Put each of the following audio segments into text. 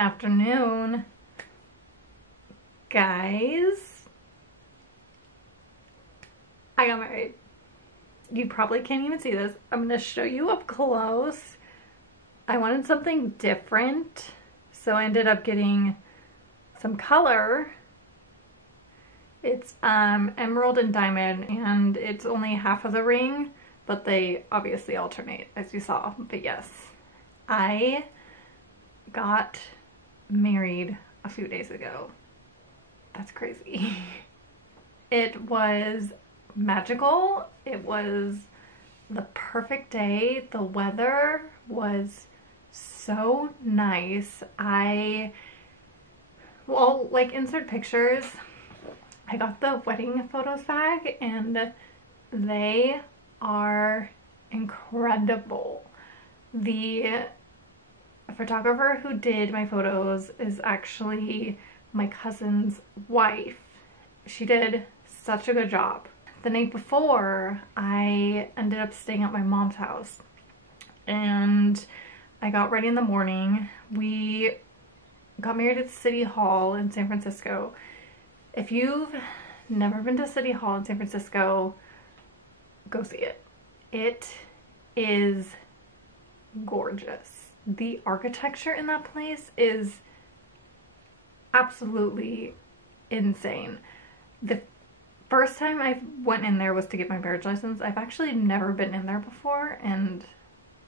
afternoon, guys. I got married. You probably can't even see this. I'm gonna show you up close. I wanted something different, so I ended up getting some color. It's emerald and diamond, and it's only half of the ring, but they obviously alternate, as you saw. But yes, I got married a few days ago. That's crazy. It was magical. It was the perfect day. The weather was so nice. Well, like, insert pictures. I got the wedding photos back and they are incredible. The photographer who did my photos is actually my cousin's wife. She did such a good job. The night before, I ended up staying at my mom's house and I got ready in the morning. We got married at City Hall in San Francisco. If you've never been to City Hall in San Francisco, go see it. It is gorgeous. The architecture in that place is absolutely insane. The first time I went in there was to get my marriage license. I've actually never been in there before, and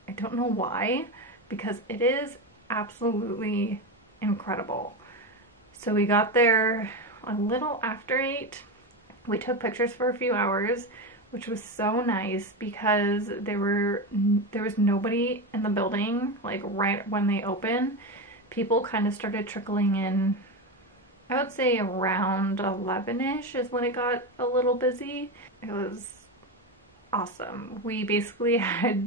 I don't know why, because it is absolutely incredible. So we got there a little after 8. We took pictures for a few hours, which was so nice because there was nobody in the building. Like, right when they opened, people kind of started trickling in. I would say around 11-ish is when it got a little busy. It was awesome. We basically had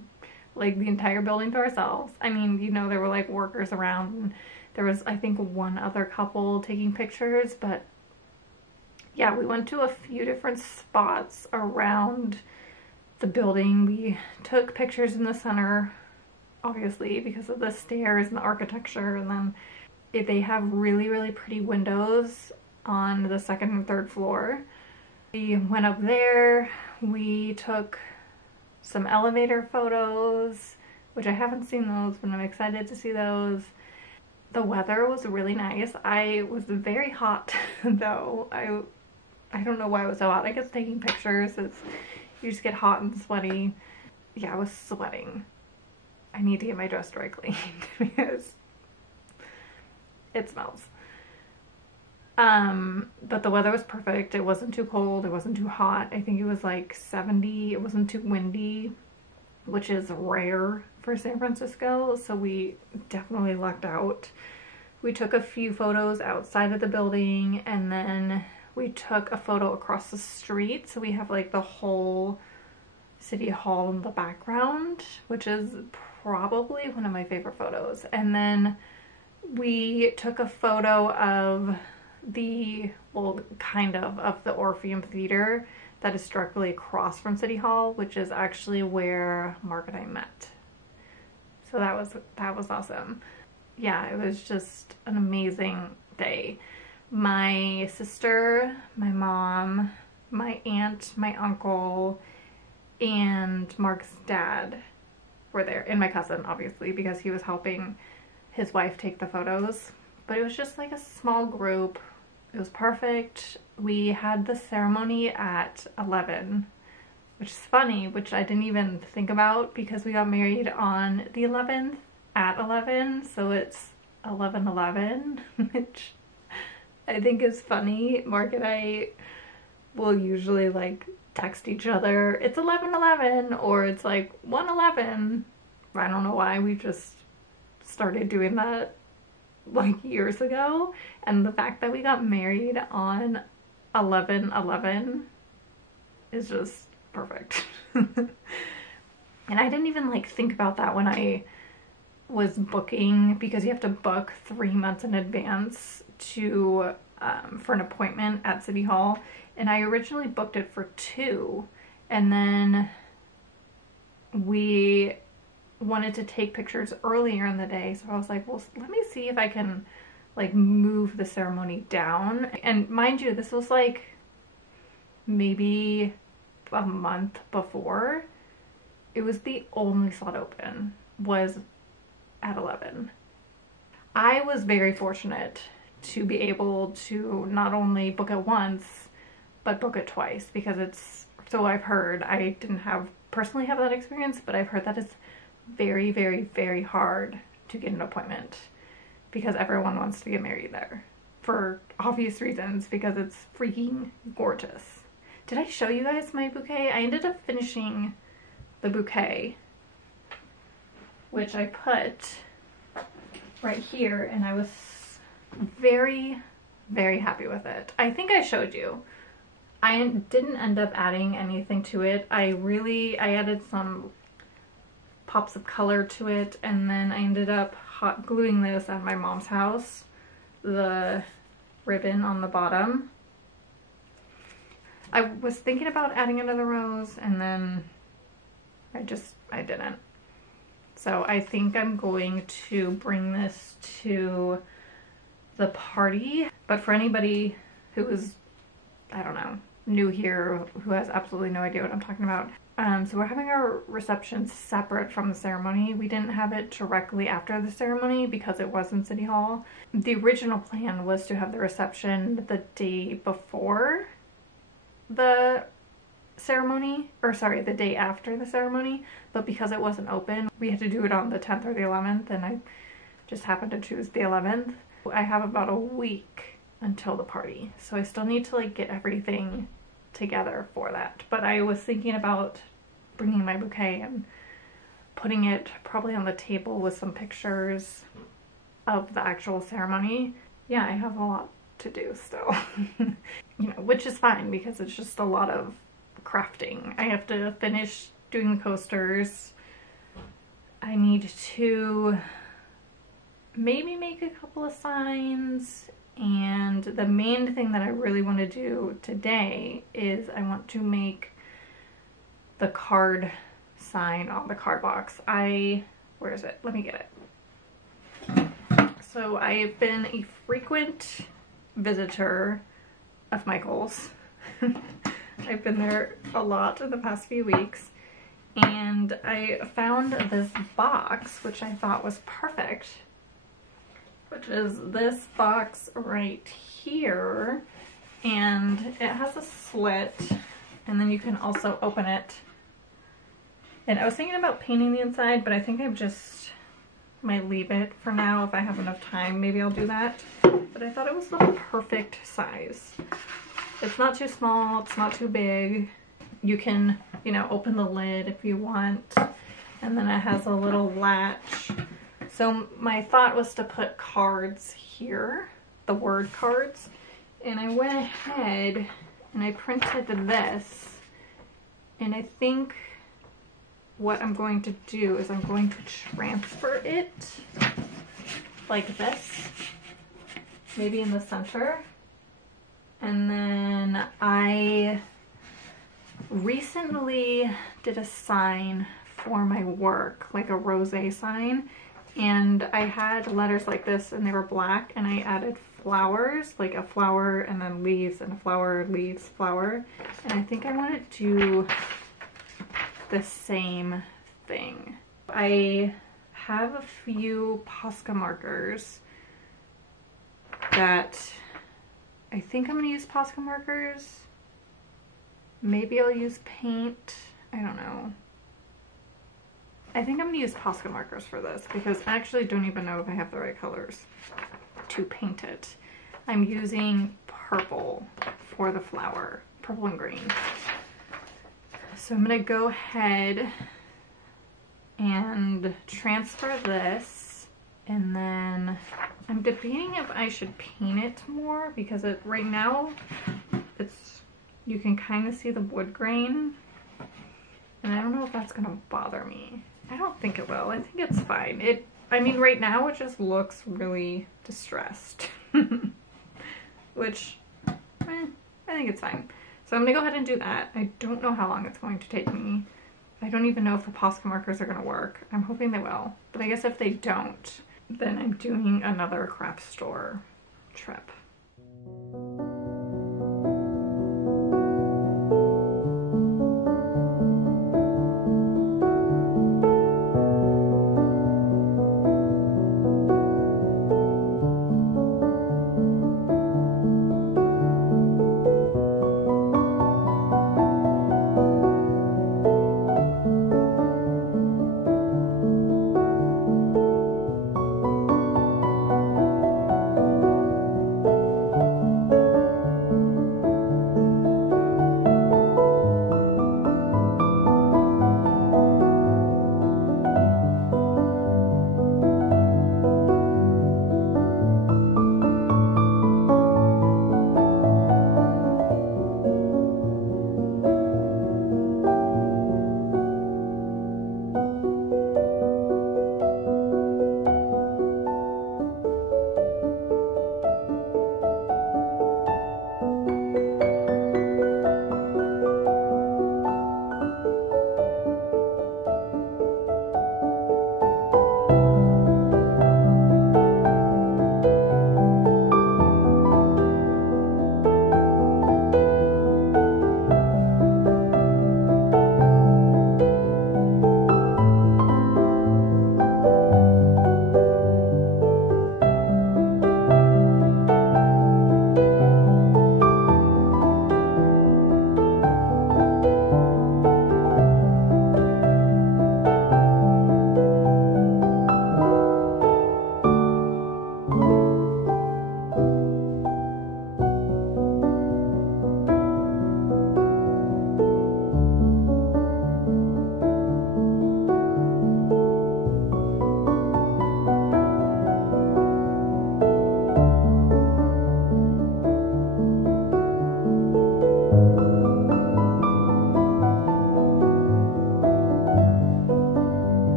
like the entire building to ourselves. I mean, you know, there were like workers around, and there was, I think, one other couple taking pictures, but yeah, we went to a few different spots around the building. We took pictures in the center, obviously, because of the stairs and the architecture, and then they have really, really pretty windows on the 2nd and 3rd floor. We went up there. We took some elevator photos, which I haven't seen those, but I'm excited to see those. The weather was really nice. I was very hot though. I don't know why it was so hot. I guess taking pictures, you just get hot and sweaty. Yeah, I was sweating. I need to get my dress dry cleaned because it smells. But the weather was perfect. It wasn't too cold. It wasn't too hot. I think it was like 70. It wasn't too windy, which is rare for San Francisco. So we definitely lucked out. We took a few photos outside of the building, and then we took a photo across the street. So we have like the whole City Hall in the background, which is probably one of my favorite photos. And then we took a photo of the, well, kind of the Orpheum Theater that is directly across from City Hall, which is actually where Mark and I met. So that was awesome. Yeah, it was just an amazing day. My sister, my mom, my aunt, my uncle, and Mark's dad were there, and my cousin, obviously, because he was helping his wife take the photos. But it was just like a small group. It was perfect. We had the ceremony at 11, which is funny, which I didn't even think about because we got married on the 11th at 11, so it's 11/11, which I think is funny. Mark and I will usually like text each other, it's 11/11, or it's like 1/11. I don't know why, we just started doing that like years ago, and the fact that we got married on 11/11 is just perfect. And I didn't even like think about that when I was booking, because you have to book 3 months in advance to for an appointment at City Hall, and I originally booked it for 2, and then we wanted to take pictures earlier in the day, so I was like, well, let me see if I can like move the ceremony down. And mind you, this was like maybe a month before. It was the only slot open was at 11. I was very fortunate to be able to not only book it once, but book it twice, because it's, so I've heard, I didn't personally have that experience, but I've heard that it's very, very, very hard to get an appointment because everyone wants to get married there for obvious reasons, because it's freaking gorgeous. Did I show you guys my bouquet? I ended up finishing the bouquet, which I put right here, and I was very, very happy with it. I think I showed you. I didn't end up adding anything to it. I added some pops of color to it, and then I ended up hot gluing this at my mom's house, the ribbon on the bottom. I was thinking about adding another rose, and then I didn't. So I think I'm going to bring this to the party. But for anybody who is, I don't know, new here, who has absolutely no idea what I'm talking about. So we're having our reception separate from the ceremony. We didn't have it directly after the ceremony because it was in City Hall. The original plan was to have the reception the day before the ceremony, or sorry, the day after the ceremony, but because it wasn't open, we had to do it on the 10th or the 11th, and I just happened to choose the 11th. I have about a week until the party, so I still need to like get everything together for that. But I was thinking about bringing my bouquet and putting it probably on the table with some pictures of the actual ceremony. Yeah, I have a lot to do still. You know, which is fine because it's just a lot of crafting. I have to finish doing the coasters. I need to maybe make a couple of signs, and the main thing that I really want to do today is I want to make the card sign on the card box. Where is it? Let me get it. So I have been a frequent visitor of Michael's. I've been there a lot in the past few weeks, and I found this box which I thought was perfect, which is this box right here, and it has a slit, and then you can also open it. And I was thinking about painting the inside, but I think I just might leave it for now. If I have enough time, maybe I'll do that. But I thought it was the perfect size. It's not too small, it's not too big. You can, you know, open the lid if you want, and then it has a little latch. So my thought was to put cards here, the word cards, and I went ahead and I printed this, and I think what I'm going to do is I'm going to transfer it like this, maybe in the center. And then I recently did a sign for my work, like a rosé sign, and I had letters like this and they were black, and I added flowers, like a flower and then leaves and a flower, leaves, flower, and I think I want to do the same thing. I have a few Posca markers that I think I'm going to use Posca markers. Maybe I'll use paint. I don't know. I think I'm going to use Posca markers for this because I actually don't even know if I have the right colors to paint it. I'm using purple for the flower, purple and green. So I'm going to go ahead and transfer this, and then I'm debating if I should paint it more because right now you can kind of see the wood grain, and I don't know if that's going to bother me. I don't think it will. I think it's fine. I mean, right now it just looks really distressed, which I think it's fine. So I'm going to go ahead and do that. I don't know how long it's going to take me. I don't even know if the Posca markers are going to work. I'm hoping they will. But I guess if they don't, then I'm doing another craft store trip.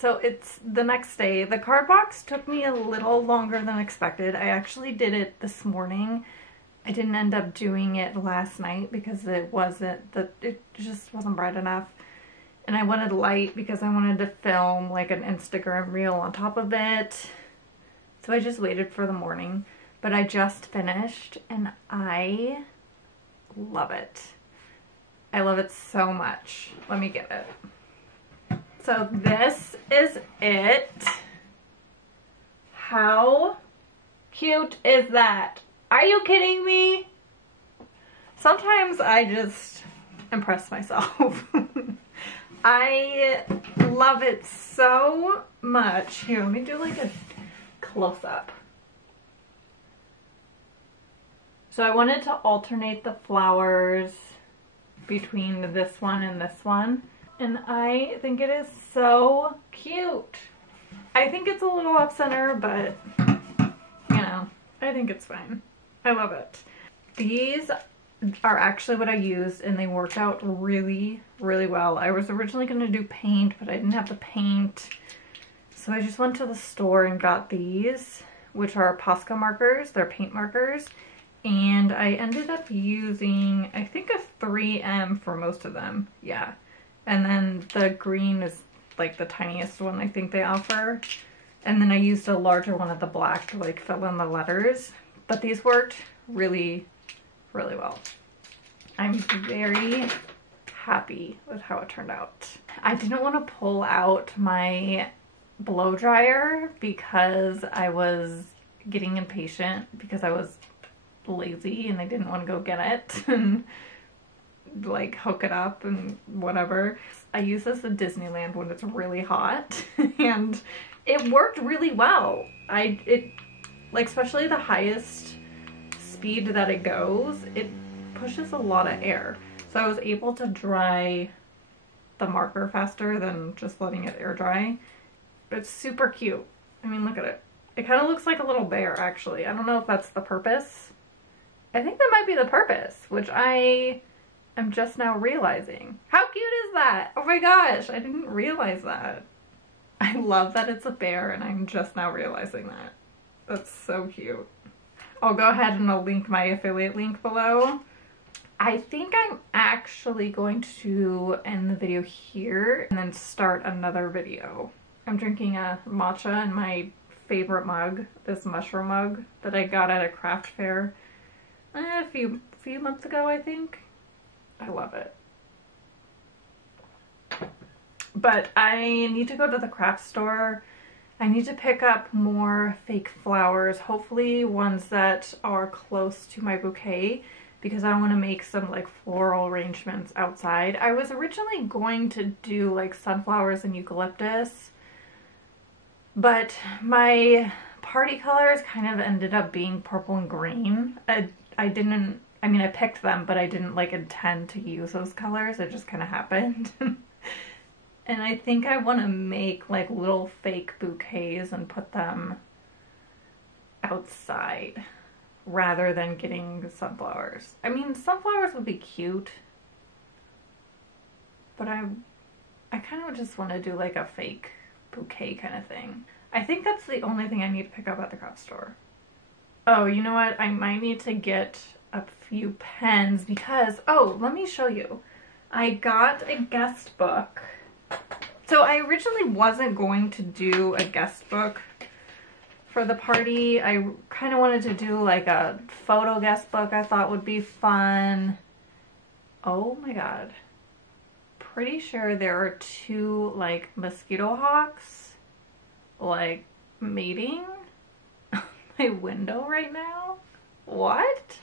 So it's the next day. The card box took me a little longer than expected. I actually did it this morning. I didn't end up doing it last night because it just wasn't bright enough. And I wanted light because I wanted to film like an Instagram reel on top of it. So I just waited for the morning. But I just finished and I love it. I love it so much. Let me get it. So this is it. How cute is that? Are you kidding me? Sometimes I just impress myself. I love it so much. Here, let me do like a close-up. So I wanted to alternate the flowers between this one and this one. And I think it is so cute. I think it's a little off center, but you know, I think it's fine. I love it. These are actually what I used and they worked out really, really well. I was originally going to do paint, but I didn't have the paint. So I just went to the store and got these, which are Posca markers. They're paint markers. And I ended up using, I think, a 3M for most of them. Yeah. And then the green is like the tiniest one I think they offer. And then I used a larger one of the black to like fill in the letters. But these worked really, really well. I'm very happy with how it turned out. I didn't want to pull out my blow dryer because I was getting impatient because I was lazy and I didn't want to go get it and like hook it up and whatever. I use this at Disneyland when it's really hot and it worked really well. It like, especially the highest speed that it goes, it pushes a lot of air. So I was able to dry the marker faster than just letting it air dry. It's super cute. I mean, look at it. It kind of looks like a little bear, actually. I don't know if that's the purpose. I think that might be the purpose, which I am just now realizing. How cute is that? Oh my gosh, I didn't realize that. I love that it's a bear and I'm just now realizing that. That's so cute. I'll go ahead and I'll link my affiliate link below. I think I'm actually going to end the video here and then start another video. I'm drinking a matcha in my favorite mug, this mushroom mug that I got at a craft fair a few months ago, I think. I love it. But I need to go to the craft store. I need to pick up more fake flowers, hopefully ones that are close to my bouquet, because I want to make some like floral arrangements outside. I was originally going to do like sunflowers and eucalyptus, but my party colors kind of ended up being purple and green. I picked them, but I didn't like intend to use those colors. It just kind of happened. And I think I want to make like little fake bouquets and put them outside rather than getting sunflowers. I mean, sunflowers would be cute, but I kind of just want to do like a fake bouquet kind of thing. I think that's the only thing I need to pick up at the craft store. Oh, you know what? I might need to get a few pens because, oh, let me show you. I got a guest book. So I originally wasn't going to do a guest book for the party. I kind of wanted to do like a photo guest book I thought would be fun. Oh my god. Pretty sure there are two like mosquito hawks like mating on my window right now. What?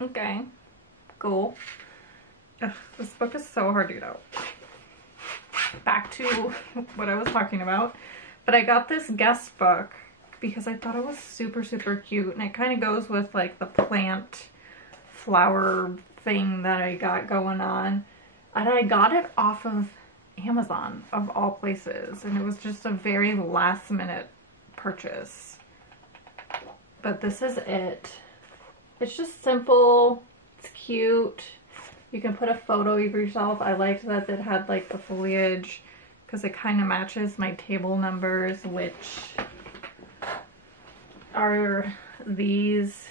Okay, cool. Ugh, this book is so hard to get out. Back to what I was talking about. But I got this guest book because I thought it was super, super cute. And it kind of goes with like the plant flower thing that I got going on. And I got it off of Amazon, of all places. And it was just a very last minute purchase. But this is it. It's just simple. It's cute. You can put a photo of yourself. I liked that it had like the foliage because it kind of matches my table numbers, which are these.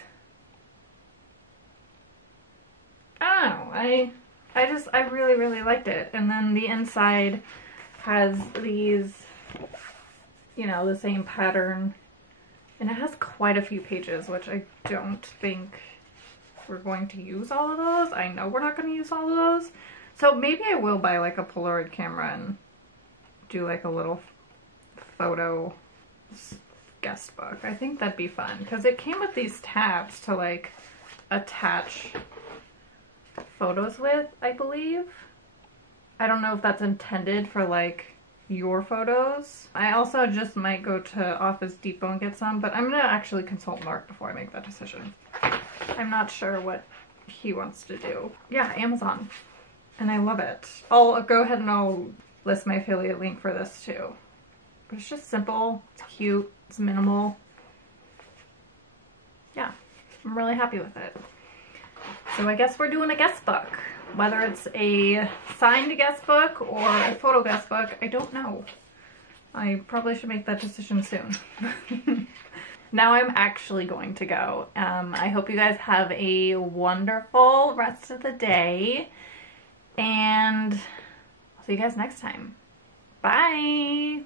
I don't know. I really, really liked it. And then the inside has these, you know, the same pattern. And it has quite a few pages, which I don't think we're going to use all of those. I know we're not going to use all of those. So maybe I will buy like a Polaroid camera and do like a little photo guest book. I think that'd be fun because it came with these tabs to like attach photos with, I believe. I don't know if that's intended for like your photos. I also just might go to Office Depot and get some, but I'm gonna actually consult Mark before I make that decision. I'm not sure what he wants to do. Yeah, Amazon. And I love it. I'll go ahead and I'll list my affiliate link for this too. But it's just simple, it's cute, it's minimal. Yeah, I'm really happy with it. So I guess we're doing a guest book. Whether it's a signed guest book or a photo guest book, I don't know. I probably should make that decision soon. Now I'm actually going to go. I hope you guys have a wonderful rest of the day. And I'll see you guys next time. Bye!